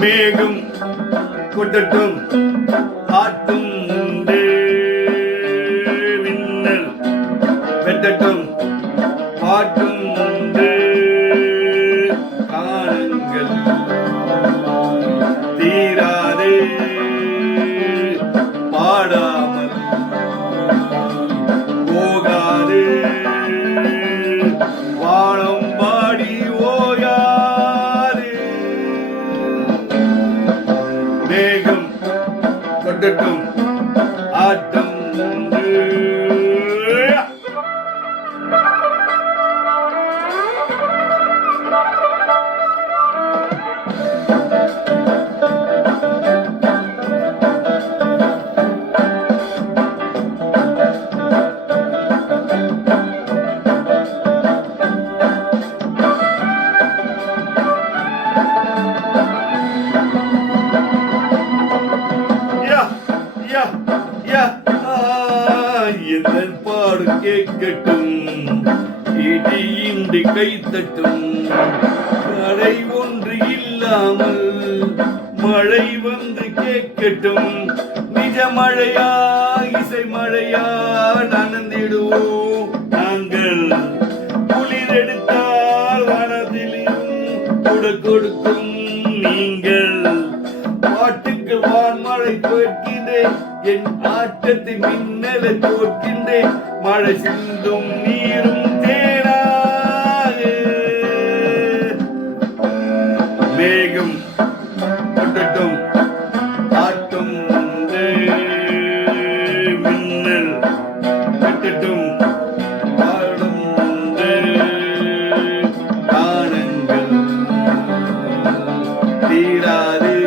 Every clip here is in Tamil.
மேகம் கொட்டட்டும் ஆட்டும் உண்டு மின்னல் வெட்டட்டும் வேகம் கொட்டட்டும் ஆட்டம் யா பாடு கேட்கட்டும்? இடியின்றி கைத்தட்டும் கடை ஒன்று இல்லாமல் மழை வந்து கேட்கட்டும். நிஜ மழையா இசை மழையா நனந்திடுவோம் நாங்கள். குளிரெடுத்தால் வனத்திலும் கொடு கொடுக்கும் நீங்கள். மழை கேட்கின்றேன் என் ஆட்டத்தை மின்னலை தோற்கின்றேன் மழை சிந்தும் நீரும் தேனாக மேகம் கொட்டட்டும் ஆட்டும் மின்னல் கட்டட்டும் பாடும் தீராது.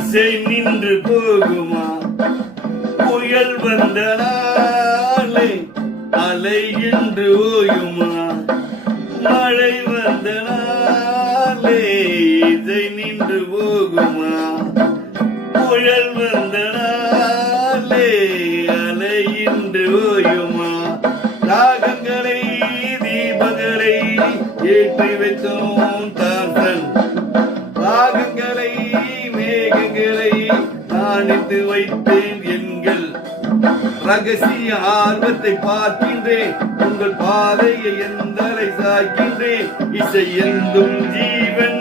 இசை நின்று போகுமா? புயல் வந்த நாளே அலை என்று ஓயுமா? மழை வந்த நாளே இசை நின்று போகுமா? புயல் வந்த நாளே அலை என்று ஓயுமா? ராகங்களை தீபங்களை ஏற்றி வைத்தோம் தான் அணிந்து வைத்தேன் எங்கள் ரகசிய ஆர்வத்தை பார்க்கின்றேன். உங்கள் பாதையை எந்தரை சாய்க்கின்றேன். இசை என்றும் ஜீவன்